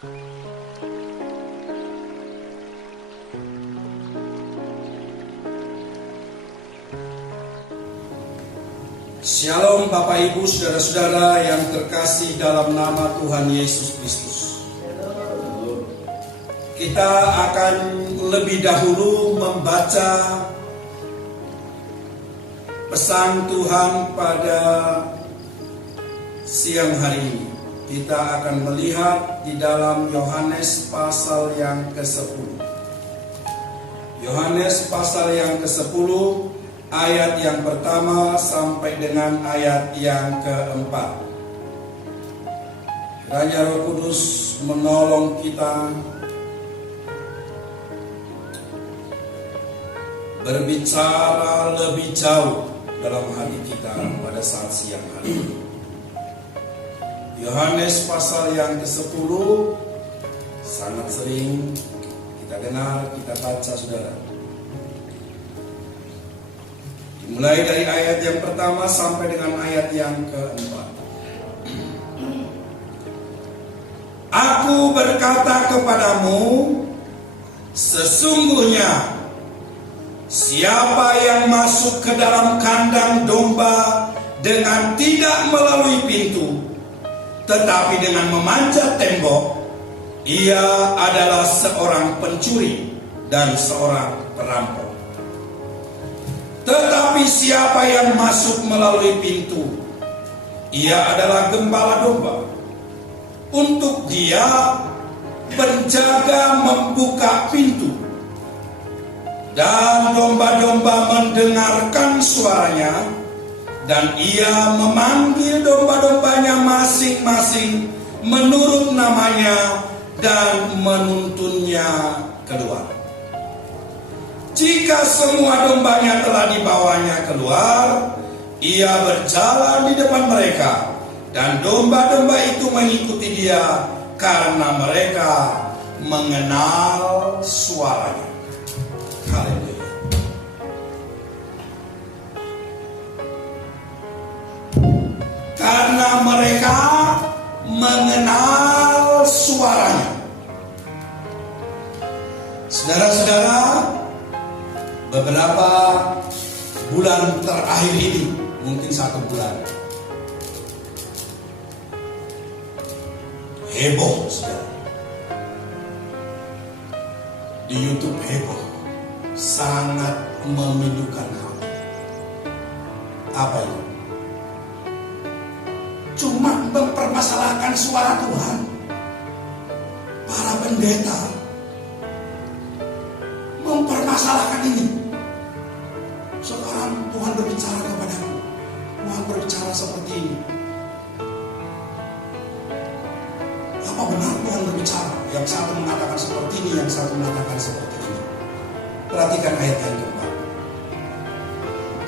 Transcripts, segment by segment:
Shalom Bapak Ibu Saudara-saudara yang terkasih dalam nama Tuhan Yesus Kristus. Kita akan lebih dahulu membaca pesan Tuhan pada siang hari ini. Kita akan melihat di dalam Yohanes pasal yang ke-10. Yohanes pasal yang ke-10 ayat yang pertama sampai dengan ayat yang keempat. Kiranya Roh Kudus menolong kita berbicara lebih jauh dalam hati kita pada saat siang hari ini. Yohanes pasal yang ke-10 sangat sering kita dengar, kita baca saudara. Mulai dari ayat yang pertama sampai dengan ayat yang keempat. Aku berkata kepadamu, sesungguhnya siapa yang masuk ke dalam kandang domba dengan tidak melalui pintu, tetapi dengan memanjat tembok, ia adalah seorang pencuri dan seorang perampok. Tetapi siapa yang masuk melalui pintu, ia adalah gembala domba. Untuk dia penjaga membuka pintu, dan domba-domba mendengarkan suaranya, dan ia memanggil domba-dombanya masing-masing menurut namanya dan menuntunnya keluar. Jika semua dombanya telah dibawanya keluar, ia berjalan di depan mereka, dan domba-domba itu mengikuti dia karena mereka mengenal suaranya. Haleluya. Karena mereka mengenal suaranya. Saudara-saudara, beberapa bulan terakhir ini, mungkin 1 bulan, heboh saudara. Di YouTube heboh, sangat memilukan hati. Apa itu? Cuma mempermasalahkan suara Tuhan. Para pendeta mempermasalahkan ini. Sekarang Tuhan berbicara kepadamu, Tuhan berbicara seperti ini. Apa benar Tuhan berbicara? Yang satu mengatakan seperti ini, yang satu mengatakan seperti ini. Perhatikan ayat yang keempat.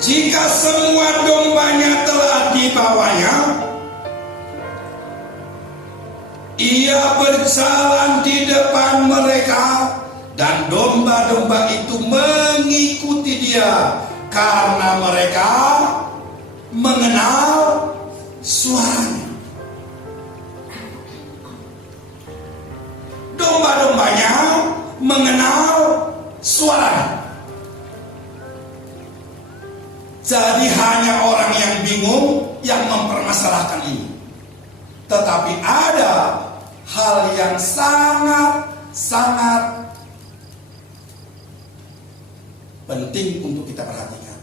Jika semua dombanya telah dibawanya, ia berjalan di depan mereka, dan domba-domba itu mengikuti dia karena mereka mengenal suaranya. Domba-dombanya mengenal suaranya. Jadi hanya orang yang bingung yang mempermasalahkan ini. Tetapi ada hal yang sangat penting untuk kita perhatikan.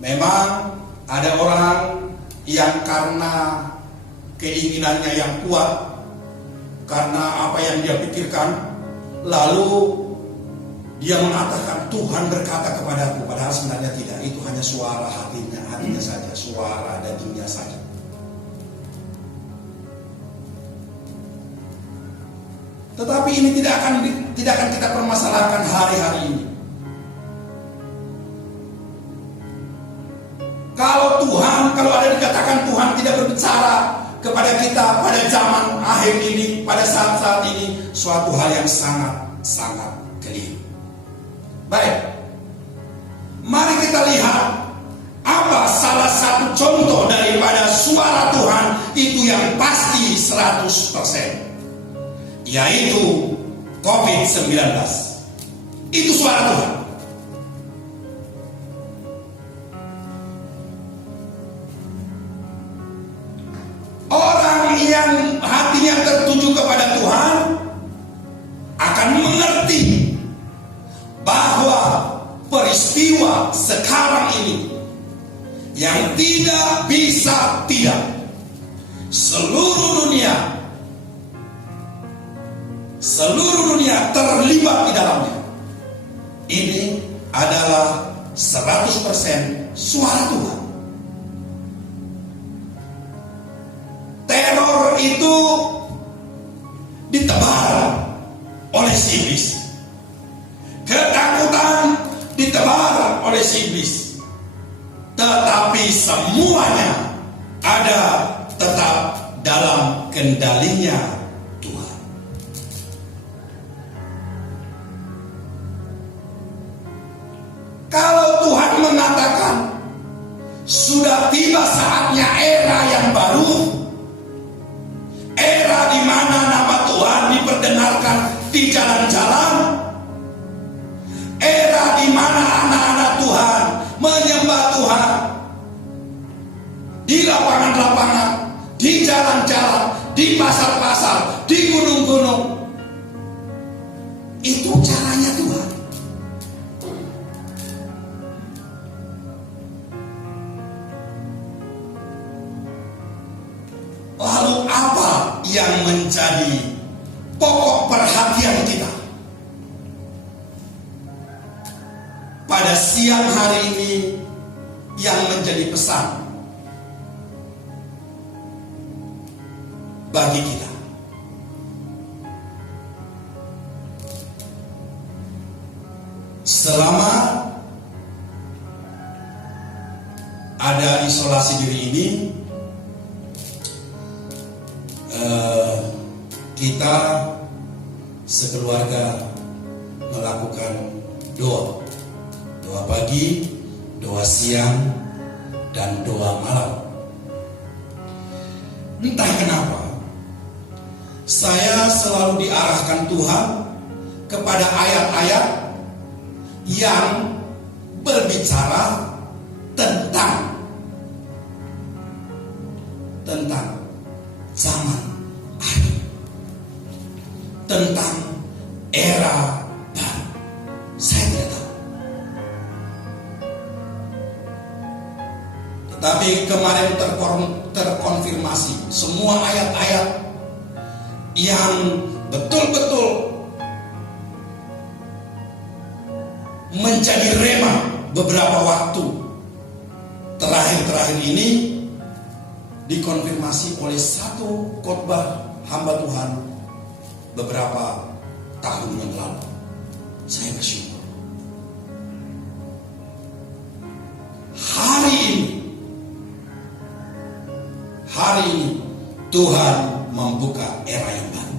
Memang ada orang yang karena keinginannya yang kuat, karena apa yang dia pikirkan, lalu dia mengatakan Tuhan berkata kepadaku, padahal sebenarnya tidak. Itu hanya suara hatinya saja, suara dagingnya saja. Tetapi ini tidak akan kita permasalahkan hari-hari ini. Kalau ada dikatakan Tuhan tidak berbicara kepada kita pada zaman akhir ini, pada saat-saat ini, suatu hal yang sangat keliru. Baik, mari kita lihat apa salah satu contoh daripada kepada suara Tuhan itu yang pasti 100%, yaitu COVID-19. Itu suara Tuhan. Orang yang hatinya tertuju kepada Tuhan akan mengerti bahwa peristiwa sekarang ini yang tidak bisa tidak, seluruh dunia terlibat di dalamnya. Ini adalah 100% suara Tuhan. Teror itu ditebar oleh si iblis. Ketakutan ditebar oleh si iblis. Tetapi semuanya ada tetap dalam kendalinya Tuhan. Kalau Tuhan mengatakan sudah tiba saatnya era yang baru, era di mana nama Tuhan diperdengarkan di jalan-jalan, era di mana anak-anak Tuhan menyembah Tuhan di lapangan-lapangan, di jalan-jalan, di pasar-pasar, di gunung-gunung. Itu caranya Tuhan. Lalu apa yang menjadi pokok perhatian kita pada siang hari ini yang menjadi pesan bagi kita? Selama ada isolasi diri ini, kita sekeluarga melakukan doa pagi, doa siang, dan doa malam. Entah kenapa saya selalu diarahkan Tuhan kepada ayat-ayat yang berbicara tentang zaman akhir, tentang era baru. Saya tidak tahu. Tetapi kemarin terkonfirmasi semua ayat-ayat yang betul-betul menjadi rema beberapa waktu terakhir ini dikonfirmasi oleh satu khotbah hamba Tuhan beberapa tahun yang lalu. Saya bersyukur. Hari ini Tuhan membuka era yang baru.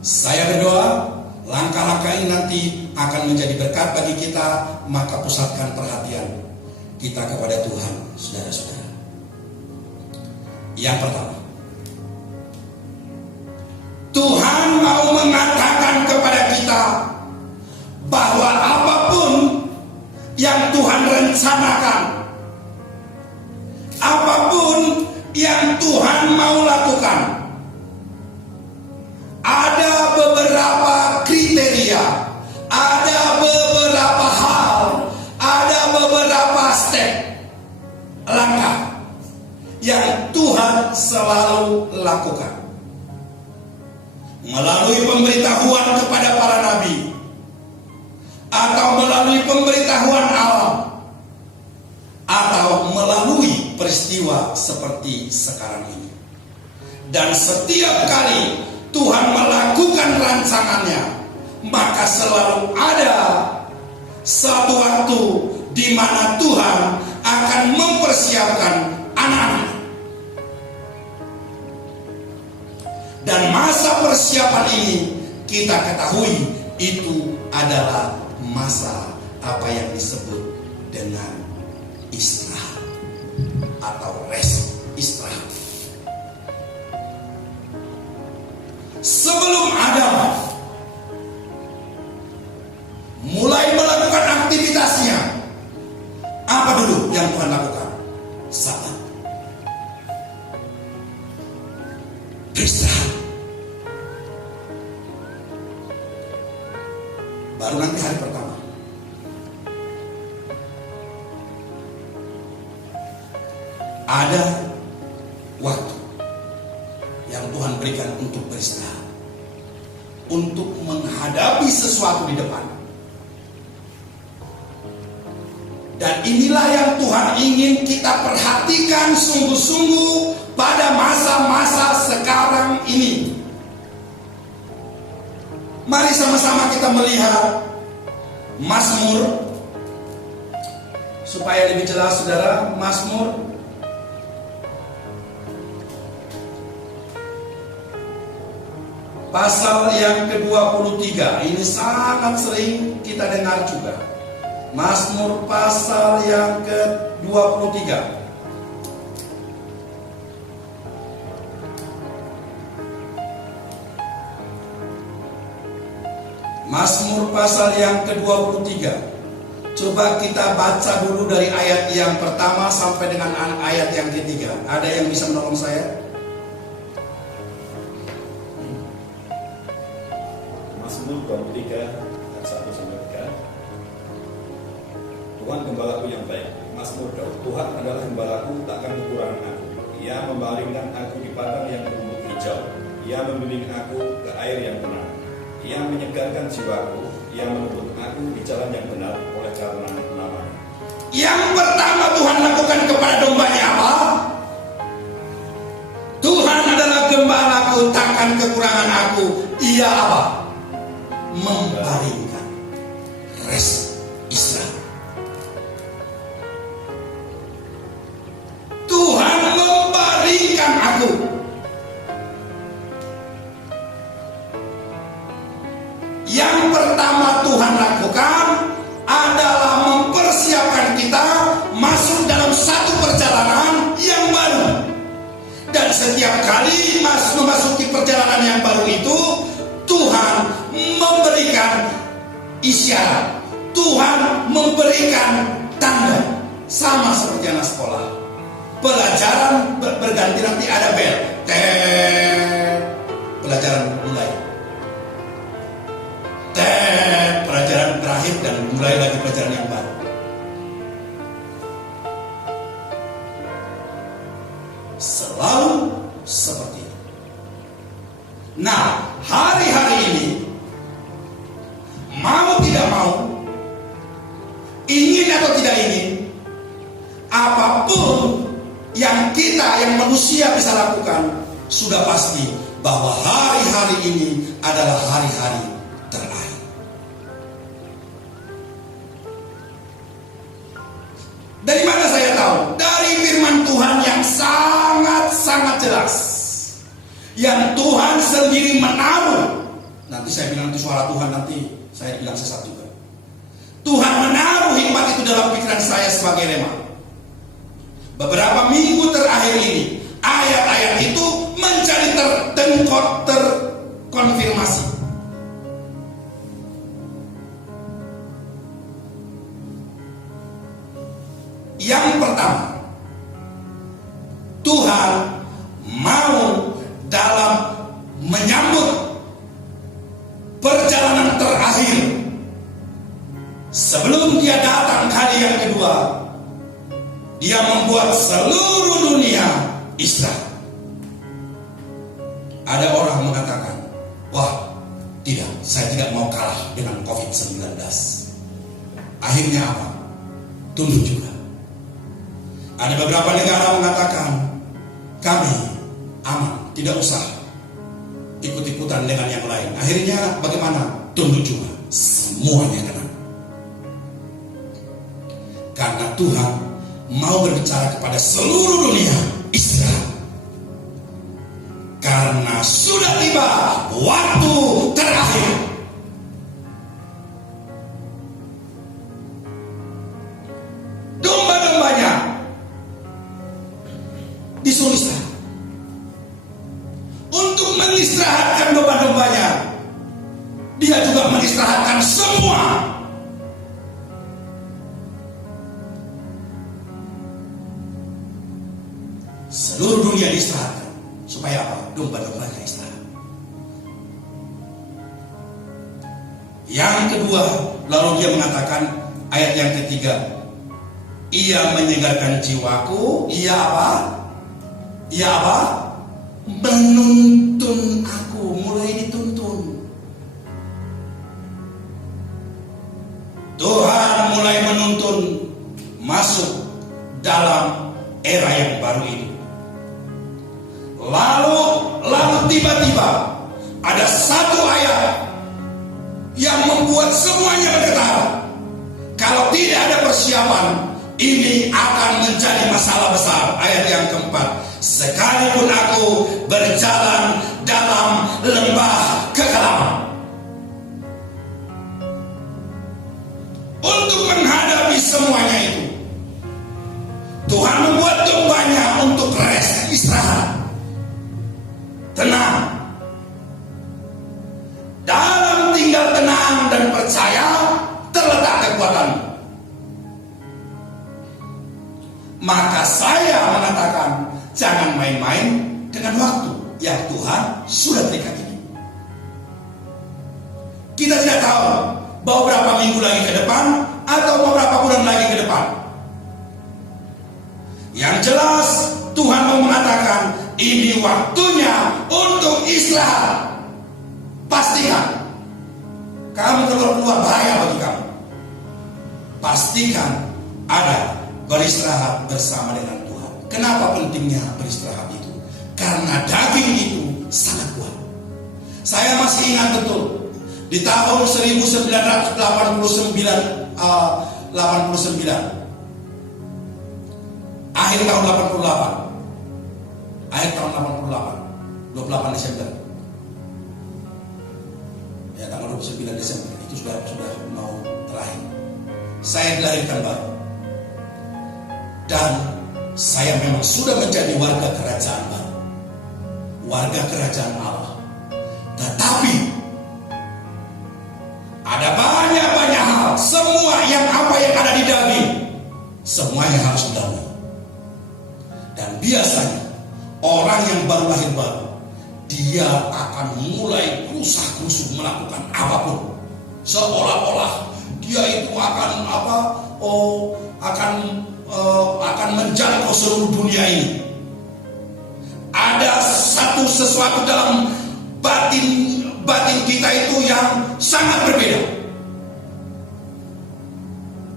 Saya berdoa langkah-langkah ini nanti akan menjadi berkat bagi kita, maka pusatkan perhatian kita kepada Tuhan, saudara-saudara. Yang pertama, Tuhan mau mengatakan kepada kita bahwa apapun yang Tuhan rencanakan, apapun yang Tuhan mau lakukan, ada beberapa kriteria, ada beberapa hal, ada beberapa step, langkah yang Tuhan selalu lakukan. Melalui pemberitahuan kepada para nabi, atau melalui pemberitahuan alam, atau melalui peristiwa seperti sekarang ini. Dan setiap kali Tuhan melakukan rancangannya, maka selalu ada satu waktu di mana Tuhan akan mempersiapkan anak-anak. Dan masa persiapan ini kita ketahui itu adalah masa apa yang disebut dengan istirahat atau rest, istirahat. Sebelum Adam mulai melakukan aktivitasnya, apa dulu yang Tuhan lakukan? Sabat. Beristirahat. Baru nanti hari pertama. Ada waktu yang Tuhan berikan untuk beristirahat, untuk menghadapi sesuatu di depan. Dan inilah yang Tuhan ingin kita perhatikan sungguh-sungguh pada masa-masa sekarang ini. Mari sama-sama kita melihat Mazmur, supaya lebih jelas saudara. Mazmur pasal yang ke-23. Ini sangat sering kita dengar juga. Mazmur pasal yang ke-23. Mazmur pasal yang ke-23. Coba kita baca dulu dari ayat yang pertama sampai dengan ayat yang ketiga. Ada yang bisa menolong saya? Mazmur 23 ayat 1 sampai 3. Tuhan gembalaku yang baik. Mazmur Daud. Tuhan adalah gembalaku, takkan kekurangan aku. Ia membaringkan aku di padang yang berumput hijau. Ia membimbing aku ke air yang tenang. Ia menyegarkan jiwaku. Ia menuntun aku di jalan yang benar oleh karena nama-Nya. Yang pertama Tuhan lakukan kepada dombanya apa? Tuhan adalah gembalaku, takkan kekurangan aku. Ia apa? Membaringkan, rest, istirahat. Tuhan membaringkan aku. Yang pertama Tuhan lakukan adalah mempersiapkan kita masuk dalam satu perjalanan yang baru. Dan setiap kali memasuki perjalanan yang baru itu, Tuhan memberikan isyarat, Tuhan memberikan tanda. Sama seperti anak sekolah, pelajaran berganti, nanti ada bel, pelajaran mulai, pelajaran berakhir, dan mulai lagi pelajaran yang baru. Selalu seperti itu. Nah, hari-hari ini, mau tidak mau, ingin atau tidak ingin, apapun yang manusia bisa lakukan, sudah pasti bahwa hari-hari ini adalah hari-hari terakhir. Dari mana saya tahu? Dari firman Tuhan yang sangat-sangat jelas, yang Tuhan sendiri menaruh. Nanti saya bilang itu suara Tuhan, nanti saya bilang sesat juga. Tuhan menaruh hikmat itu dalam pikiran saya sebagai rema. Beberapa minggu terakhir ini, ayat-ayat itu menjadi terkonfirmasi. Yang pertama, Tuhan mau dalam menyambut perjalanan terakhir sebelum Dia datang kali yang kedua, Dia membuat seluruh dunia istirahat. Ada orang mengatakan, wah tidak, saya tidak mau kalah dengan COVID-19. Akhirnya apa? Tunduk juga. Ada beberapa negara mengatakan, kami aman, tidak usah ikut-ikutan dengan yang lain. Akhirnya bagaimana? Tunduk juga. Semuanya tenang. Karena Tuhan mau berbicara kepada seluruh dunia, istirahat. Karena sudah tiba waktu terakhir. mengistirahatkan domba-dombanya, Dia juga mengistirahatkan semua. Seluruh dunia diistirahatkan. Supaya apa? Domba-dombanya istirahat. Yang kedua, lalu Dia mengatakan ayat yang ketiga, Ia menyegarkan jiwaku. Ia apa? Ia apa? Menuntun aku. Mulai dituntun. Tuhan mulai menuntun masuk dalam era yang baru ini. Lalu tiba-tiba ada satu ayat yang membuat semuanya bergetar. Kalau tidak ada persiapan, ini akan menjadi masalah besar. Ayat yang keempat, sekalipun aku berjalan dalam lembah kekelaman. Untuk menghadapi semuanya itu, Tuhan membuat dombanya untuk rest, istirahat, tenang. Dalam tinggal tenang dan percaya terletak kekuatan. Maka saya mengatakan, jangan main-main dengan waktu yang Tuhan sudah berikan ini. Kita tidak tahu bahwa berapa minggu lagi ke depan atau beberapa bulan lagi ke depan. Yang jelas Tuhan mau mengatakan ini waktunya untuk istirahat. Pastikan kamu keluar bahaya bagi kamu. Pastikan ada beristirahat bersama dengan Tuhan. Kenapa pentingnya beristirahat itu? Karena daging itu sangat kuat. Saya masih ingat betul di tahun 1989, akhir tahun 88, 28 Desember. Ya, tanggal 29 Desember itu sudah mau terakhir. Saya dilahirkan baru. Dan saya memang sudah menjadi warga kerajaan baru. Warga kerajaan Allah. Tetapi ada banyak hal, semua yang ada di daging, semuanya harus didahului. Dan biasanya orang yang baru lahir baru, dia akan mulai kusah-kusuh melakukan apapun, seolah-olah dia itu akan menjangkau seluruh dunia ini. Ada sesuatu dalam batin kita itu yang sangat berbeda.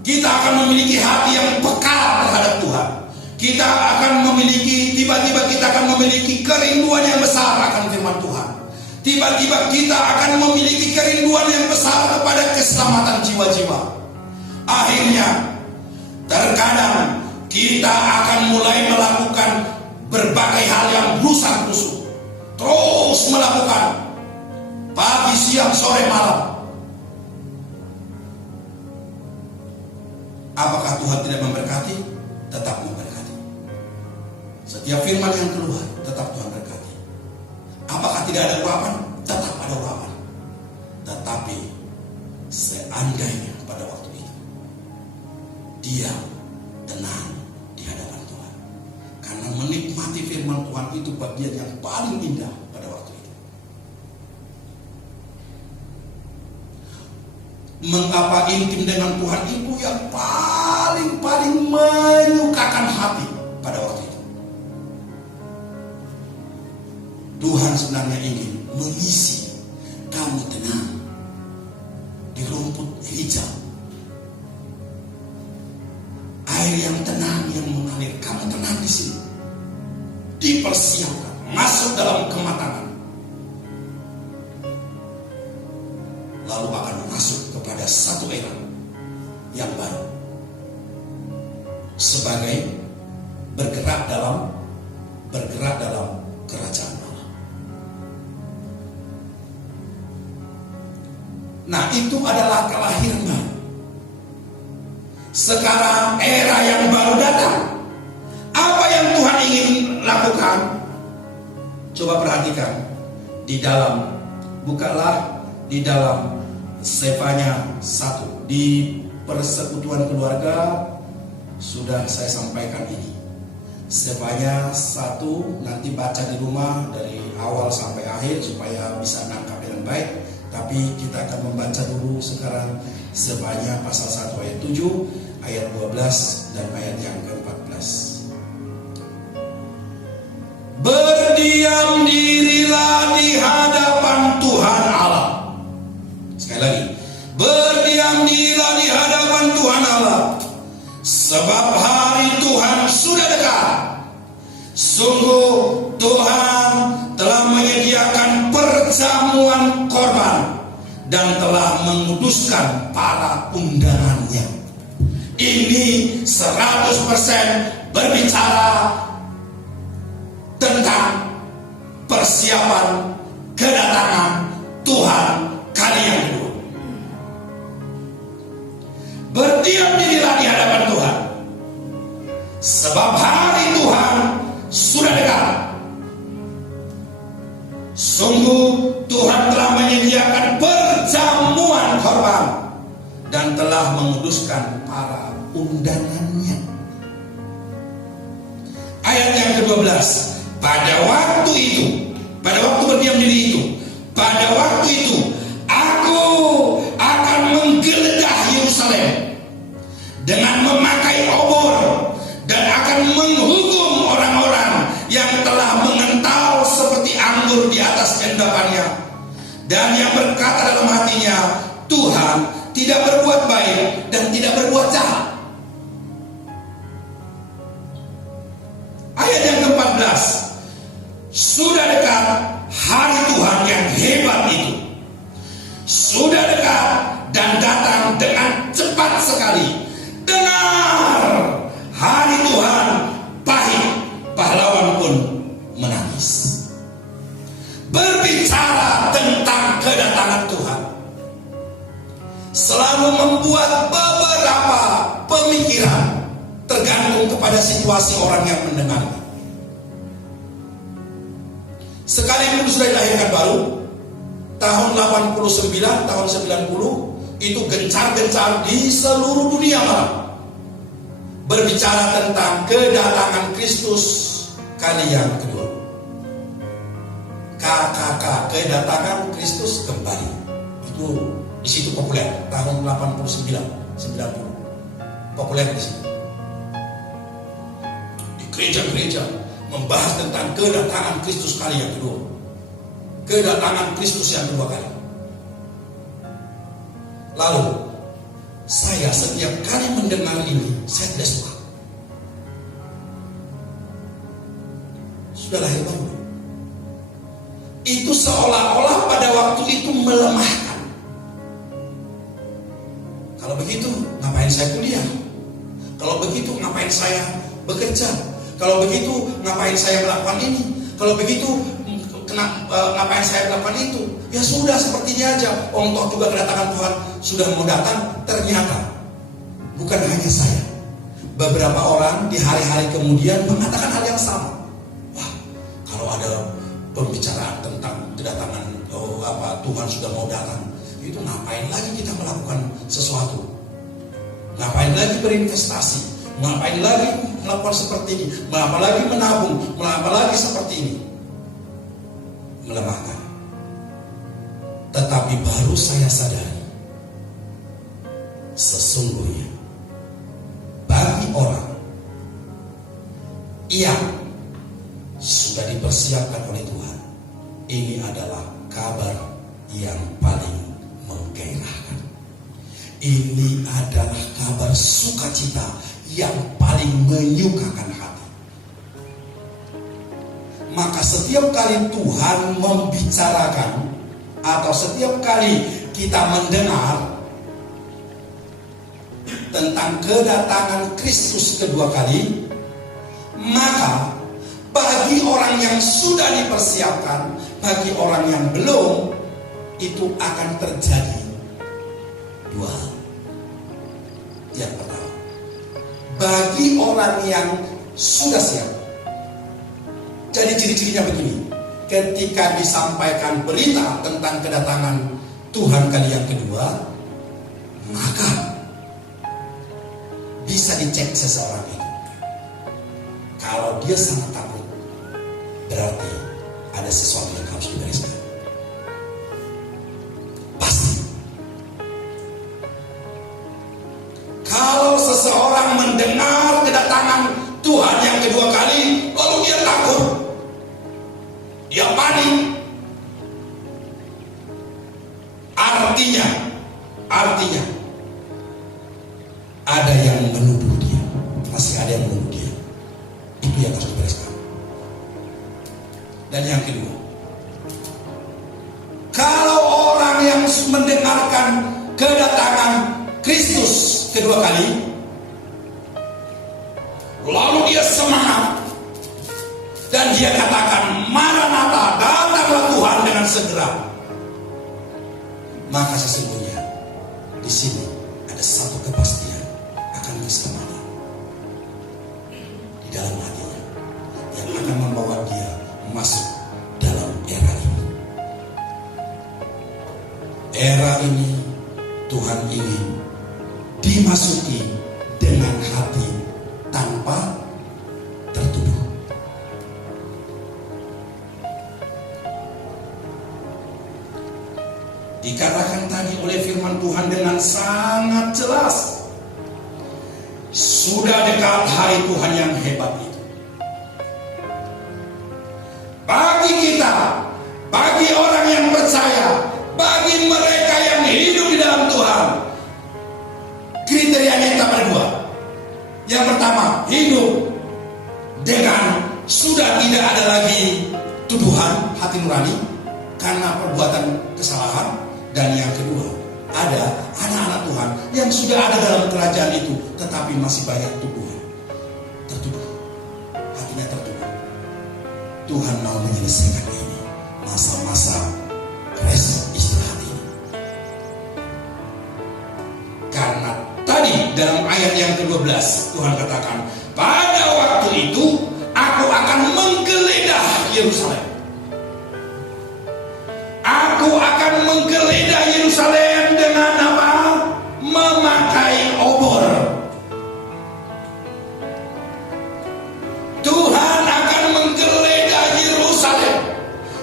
Kita akan memiliki hati yang peka terhadap Tuhan. Kita akan tiba-tiba kita akan memiliki kerinduan yang besar akan firman Tuhan. Tiba-tiba kita akan memiliki kerinduan yang besar kepada keselamatan jiwa-jiwa. Akhirnya, terkadang kita akan mulai melakukan berbagai hal yang busan-busuk. Terus melakukan pagi, siang, sore, malam. Apakah Tuhan tidak memberkati? Tetap memberkati. Setiap firman yang keluar tetap Tuhan berkati. Apakah tidak ada urapan? Tetap ada urapan. Tetapi seandainya pada waktu itu dia tenang di hadapan Tuhan, karena menikmati firman Tuhan itu bagian yang paling indah pada waktu itu. Mengapa intim dengan Tuhan itu yang paling menyukakan hati pada waktu itu? Tuhan sebenarnya ingin mengisi kamu tenang di rumput hijau, air yang tenang yang mengalir. Kamu tenang di sini, dipersiapkan masuk dalam kematangan, lalu akan masuk kepada satu era yang baru, sebagai bergerak dalam kerajaan Allah. Nah, itu adalah kelahiran baru. Sekarang era yang baru datang. Apa yang Tuhan ingin lakukan? Coba perhatikan. bukalah di dalam Sefanya 1. Di persekutuan keluarga sudah saya sampaikan ini. Sefanya 1, nanti baca di rumah dari awal sampai akhir supaya bisa nangkap dengan baik. Tapi kita akan membaca dulu sekarang Sefanya pasal 1 ayat 7, ayat 12 dan ayat yang ke-14. Berdiam dirilah di hadapan Tuhan Allah. Sekali lagi, berdiam dirilah di hadapan Tuhan Allah, sebab hari Tuhan sudah dekat. Sungguh Tuhan telah menyediakan perjamuan korban dan telah menguduskan para undangannya. Ini 100% berbicara tentang persiapan kedatangan Tuhan kali yang kedua. Berdiam dirilah di hadapan Tuhan, sebab hari Tuhan sudah dekat. Sungguh Tuhan telah menyediakan perjamuan korban dan telah menguduskan para undangannya. Ayat yang ke-12. Pada waktu berdiam diri itu, pada waktu itu aku akan menggeledah Yerusalem dengan memakai obor dan akan menghukum orang-orang yang telah mengental seperti anggur di atas endapannya, dan yang berkata dalam hatinya, Tuhan tidak berbuat baik dan tidak berbuat jahat. Ayat yang ke-14. Sudah dekat hari Tuhan yang hebat itu. Sudah dekat dan datang dengan cepat sekali. Dengar, hari Tuhan pahit, pahlawan pun menangis. Berbicara tentang kedatangan Tuhan selalu membuat beberapa pemikiran, tergantung kepada situasi orang yang mendengarnya. Sekalipun sudah dilahirkan baru, tahun 89, tahun 90, itu gencar-gencar di seluruh dunia malah berbicara tentang kedatangan Kristus kali yang kedua. KKK, kedatangan Kristus kembali. Itu di situ populer tahun 89, 90. Populer di situ. Di gereja-gereja membahas tentang kedatangan Kristus kali yang kedua. Kedatangan Kristus yang kedua kali. Lalu saya setiap kali mendengar ini, saya tidak suka. Sudah lahir baru. Itu seolah-olah pada waktu itu melemahkan. Kalau begitu, ngapain saya kuliah? Kalau begitu, ngapain saya bekerja? Kalau begitu, ngapain saya melakukan ini? Kalau begitu, ngapain saya melakukan itu? Ya sudah, sepertinya aja. Toh juga kedatangan Tuhan sudah mau datang. Ternyata bukan hanya saya, beberapa orang di hari-hari kemudian mengatakan hal yang sama. Wah, kalau ada pembicaraan tentang kedatangan Tuhan sudah mau datang, itu ngapain lagi kita melakukan sesuatu? Ngapain lagi berinvestasi? Ngapain lagi melakukan seperti ini? Mengapa lagi menabung? Mengapa lagi seperti ini? Melemahkan. Tetapi baru saya sadari, sesungguhnya bagi orang yang sudah dipersiapkan oleh Tuhan, ini adalah kabar yang paling menggairahkan. Ini adalah kabar sukacita yang paling menyukakan hati. Maka setiap kali Tuhan membicarakan, atau setiap kali kita mendengar tentang kedatangan Kristus kedua kali, maka bagi orang yang sudah dipersiapkan, bagi orang yang belum, itu akan terjadi dua hal. Yang pertama, bagi orang yang sudah siap, jadi ciri-cirinya begini. ketika disampaikan berita tentang kedatangan Tuhan kali yang kedua, maka bisa dicek seseorang itu. Kalau dia sangat takut, berarti ada sesuatu yang harus dibereskan. Pasti. Kalau seseorang mendengar kedatangan Tuhan yang kedua kali, lalu dia takut, dia panik, artinya ada yang menuduh dia, masih ada yang menuduh dia. Itu yang harus dibereskan. Dan yang kedua, kalau orang yang mendengarkan kedatangan Kristus kedua kali, lalu dia semangat dan dia katakan, Maranatha, datanglah Tuhan dengan segera, maka sesungguhnya di sini ada satu kepastian akan keselamatan di dalam hatinya yang akan membawa dia masuk dalam era ini. Era ini Tuhan ingin dimasuki dengan hati tanpa tertuduh. Dikatakan tadi oleh firman Tuhan dengan sangat jelas, sudah dekat hari Tuhan yang hebat itu. Bagi kita, bagi orang yang percaya, bagi mereka yang hidup di dalam Tuhan, kriterianya kita ada dua. Yang pertama, hidup dengan sudah tidak ada lagi tuduhan hati nurani karena perbuatan kesalahan. Dan yang kedua, ada anak-anak Tuhan yang sudah ada dalam kerajaan itu, tetapi masih banyak tuduhan, tertuduh, hatinya tertuduh. Tuhan mau menyelesaikan ini, masa-masa rest istirahat ini. Karena tadi dalam ayat yang ke-12 Tuhan katakan, pada waktu itu aku akan menggeledah Yerusalem. Aku akan menggeledah Yerusalem dengan apa? Memakai obor. Tuhan akan menggeledah Yerusalem.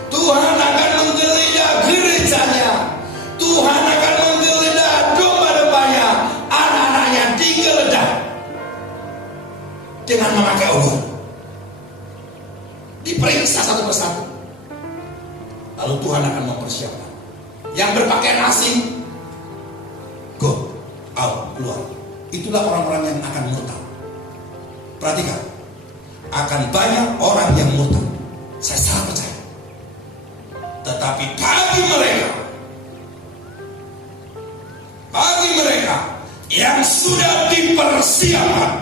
Tuhan akan menggeledah gerejanya. Tuhan akan menggeledah domba-dombanya. Anak-anaknya digeledah dengan memakai obor. Diperiksa satu persatu. Lalu Tuhan akan mempersiapkan. Yang berpakaian asing, go, out, keluar. Itulah orang-orang yang akan murtad. Perhatikan, akan banyak orang yang murtad. Saya sangat percaya. Tetapi bagi mereka yang sudah dipersiapkan,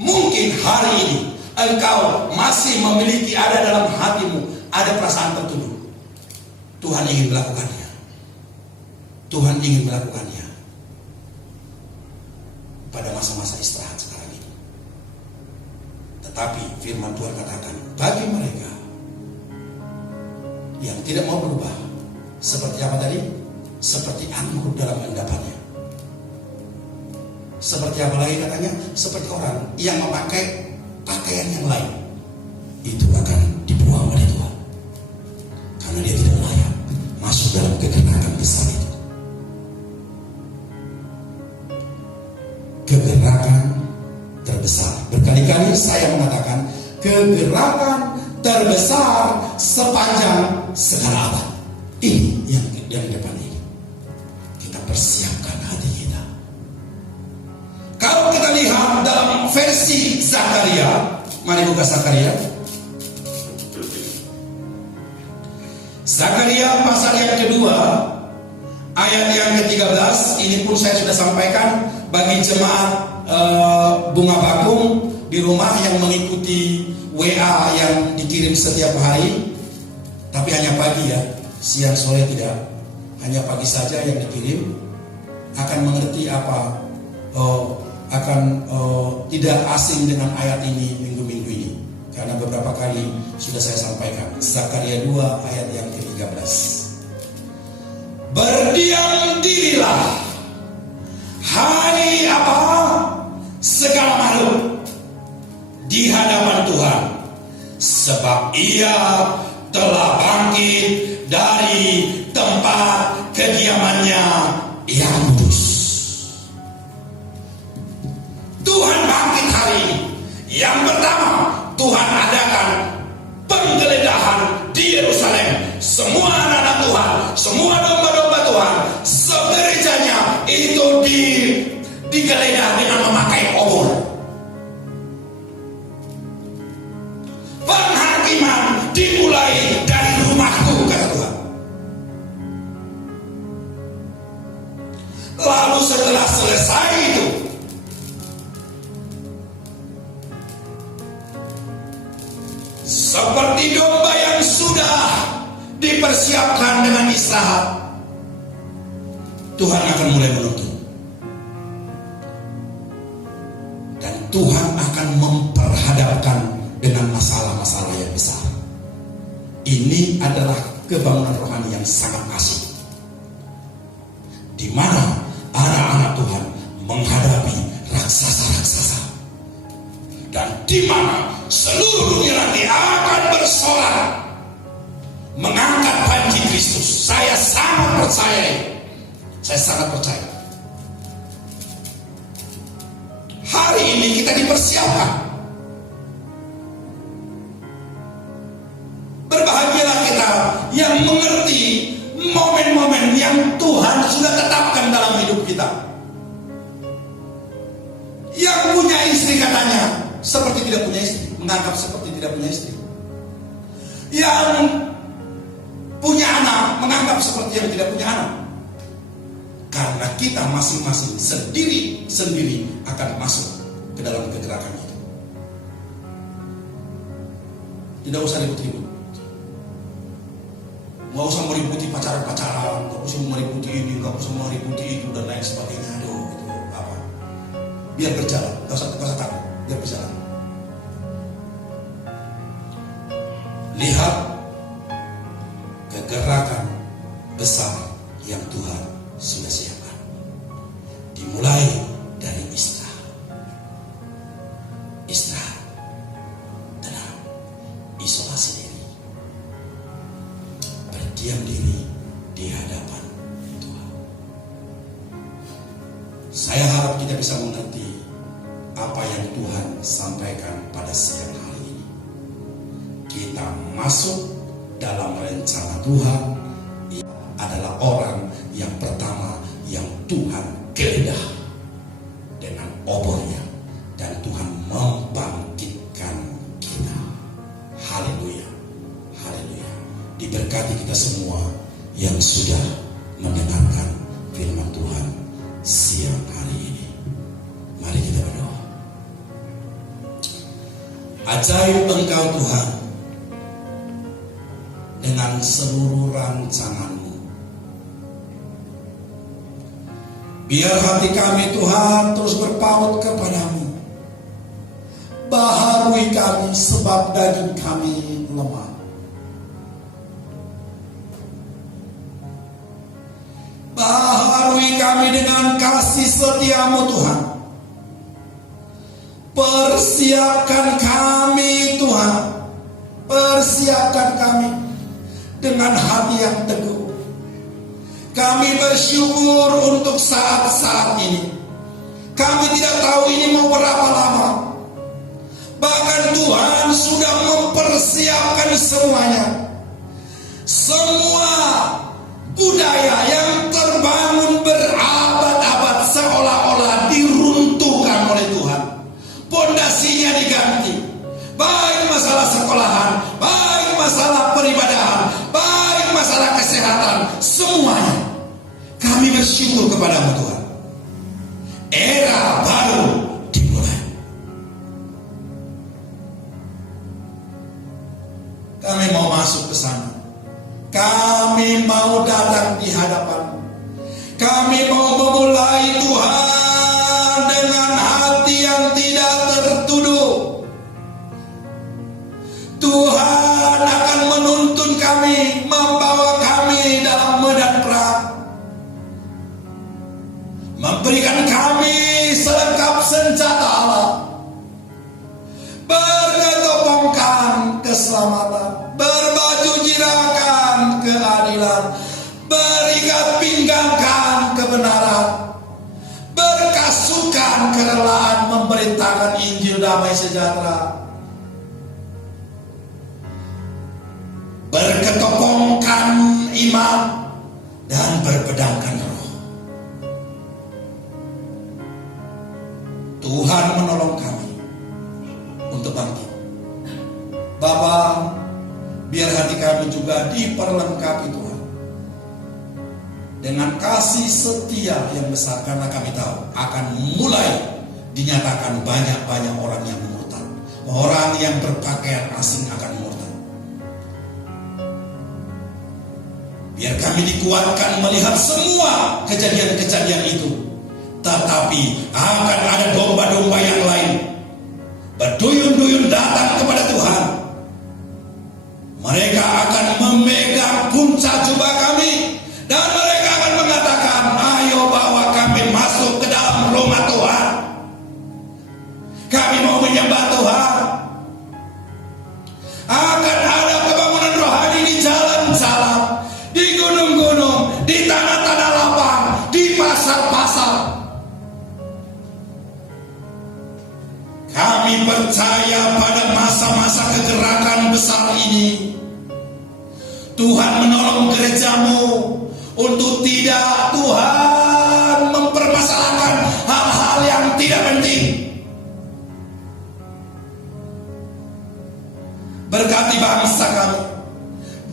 mungkin hari ini engkau masih memiliki, ada dalam hatimu ada perasaan tertuduh. Tuhan ingin melakukannya. Tuhan ingin melakukannya pada masa-masa istirahat sekarang ini. Tetapi firman Tuhan katakan, bagi mereka yang tidak mau berubah, seperti apa tadi? Seperti anggur dalam endapannya. Seperti apa lagi katanya? Seperti orang yang memakai pakaian yang lain, itu akan dibuang oleh Tuhan. Karena dia tidak layak masuk dalam kegenapan besar itu. Kegerakan terbesar. Berkali-kali saya mengatakan kegerakan terbesar sepanjang segala abad. Ini yang depan ini. Kita persiapkan hati kita. Kalau kita lihat dalam versi Zakaria, mari buka Zakaria. Zakaria pasal yang kedua, ayat yang ke-13. Ini pun saya sudah sampaikan bagi jemaat bunga bakung di rumah yang mengikuti WA yang dikirim setiap hari. Tapi hanya pagi ya, siang sore tidak. Hanya pagi saja yang dikirim. Akan mengerti apa, tidak asing dengan ayat ini minggu-minggu ini. karena beberapa kali sudah saya sampaikan. Zakaria 2 ayat yang ke-13. Berdiam dirilah, hai apa? Segala makhluk di hadapan Tuhan, sebab Ia telah bangkit dari tempat kediamannya yang kudus. Tuhan bangkit hari ini. Yang pertama, Tuhan adakan penggeledahan di Yerusalem. Semua anak-anak Tuhan, semua domba-domba Tuhan, segerejanya itu digeledah dengan memakai obor. Penghakiman dimulai dari rumahku, kata Tuhan. Lalu setelah selesai itu, seperti domba yang sudah dipersiapkan dengan istirahat, Tuhan akan mulai menuntut. Dan Tuhan akan memperhadapkan dengan masalah-masalah yang besar. Ini adalah kebangunan rohani yang sangat asik, di mana anak-anak Tuhan menghadapi raksasa-raksasa, dan di mana seluruh dunia nanti akan bersorak mengangkat panji Kristus. Saya sangat percaya. Saya sangat percaya. Hari ini kita dipersiapkan. Berbahagialah kita yang mengerti momen-momen yang Tuhan sudah tetapkan dalam hidup kita. Yang punya istri katanya seperti tidak punya istri, menganggap seperti tidak punya istri. Yang punya anak menganggap seperti yang tidak punya anak. Karena kita masing-masing sendiri akan masuk ke dalam kegerakan itu. Tidak usah ribut-ribut. Nggak usah meributi pacaran-pacaran, nggak usah meributi ini, nggak usah meributi itu dan lain sebagainya. Aduh, itu apa? Biar berjalan, nggak usah takut, biar berjalan. Lihat kegerakan besar yang Tuhan sudah siapkan. Dimulai dari istirahat, tenang, isolasi diri, berdiam diri di hadapan Tuhan. Saya harap kita bisa mengerti apa yang Tuhan sampaikan pada siang hari ini. Kita masuk dalam rencana Tuhan. Ia adalah orang yang pertama yang Tuhan geledah dengan obornya, dan Tuhan membangkitkan kita. Haleluya, haleluya. Diberkati kita semua yang sudah mendengarkan firman Tuhan siang hari ini. Mari kita berdoa. Ajaib Engkau Tuhan, dengan seluruh rancangan-Mu. Biar hati kami Tuhan terus berpaut kepadamu. Baharui kami sebab daging kami lemah. Baharui kami dengan kasih setia-Mu Tuhan. Persiapkan kami Tuhan. Persiapkan kami dengan hati yang teguh. Kami bersyukur untuk saat-saat ini. Kami tidak tahu ini mau berapa lama. Bahkan Tuhan sudah mempersiapkan semuanya. Semua budaya yang terbangun berabad-abad seolah-olah diruntuhkan oleh Tuhan. Pondasinya diganti. Baik masalah sekolahan, baik masalah peribadahan, baik masalah kesehatan, semuanya kami bersyukur kepadamu Tuhan. Era baru dimulai. Kami mau masuk ke sana. Kami mau datang di hadapan. Kami mau memulai Tuhan dengan hati yang tidak tertuduh. Bahkan kami selengkap senjata Allah, berketopongkan keselamatan, berbaju jirakan keadilan, berikat pinggangkan kebenaran, berkasukan kerelaan memberitakan Injil damai sejahtera, berketopongkan iman dan berpedangkan roh. Tuhan menolong kami untuk bangkit. Bapa, biar hati kami juga diperlengkapi Tuhan dengan kasih setia yang besar, karena kami tahu akan mulai dinyatakan banyak-banyak orang yang murtad. Orang yang berpakaian asing akan murtad. Biar kami dikuatkan melihat semua kejadian-kejadian itu. Tetapi akan ada domba-domba yang lain berduyun-duyun datang kepada Tuhan. Mereka akan memegang puncak jubah kami dan mereka akan mengatakan, ayo bawa kami masuk ke dalam rumah Tuhan. Kami mau menyembah Tuhan. Akan ada kebangunan rohani di jalan-jalan, di gunung-gunung, di tanah-tanah lapang, di pasar-pasar. Kami percaya pada masa-masa kegerakan besar ini, Tuhan menolong gerejamu untuk tidak Tuhan mempermasalahkan hal-hal yang tidak penting. Berkati bangsa kami,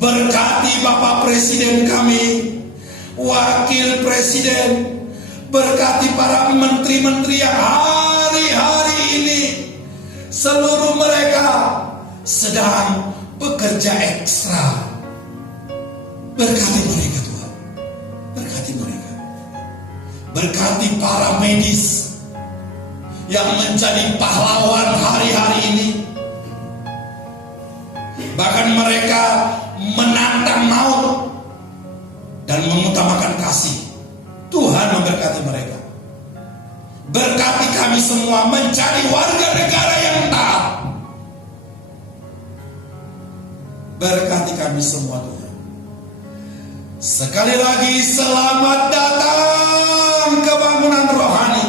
berkati Bapak Presiden kami, Wakil Presiden, berkati para menteri-menteri yang hari-hari ini seluruh mereka sedang bekerja ekstra. Berkati mereka Tuhan, berkati mereka. Berkati para medis yang menjadi pahlawan hari-hari ini. Bahkan mereka menantang maut dan mengutamakan kasih. Tuhan memberkati mereka. Berkati kami semua menjadi warga negara yang taat. Berkati kami semua Tuhan. Sekali lagi selamat datang ke bangunan rohani.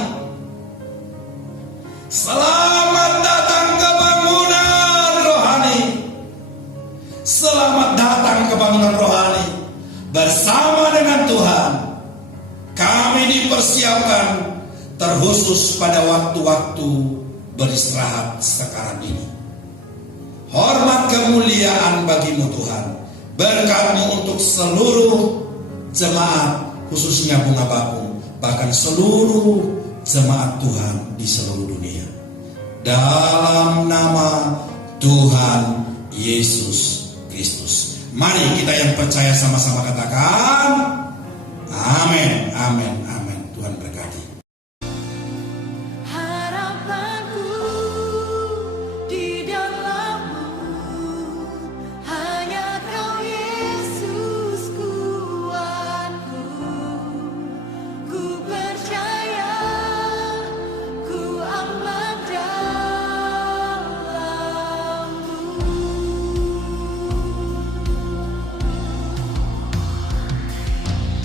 Selamat datang ke bangunan rohani. Selamat datang ke bangunan rohani. Bersama dengan Tuhan kami dipersiapkan terkhusus pada waktu-waktu beristirahat sekarang ini. Hormat kemuliaan bagimu Tuhan. Berkat-Mu untuk seluruh jemaat, khususnya Bunga Bakung, bahkan seluruh jemaat Tuhan di seluruh dunia. Dalam nama Tuhan Yesus Kristus. Mari kita yang percaya sama-sama katakan amin, amin, amin.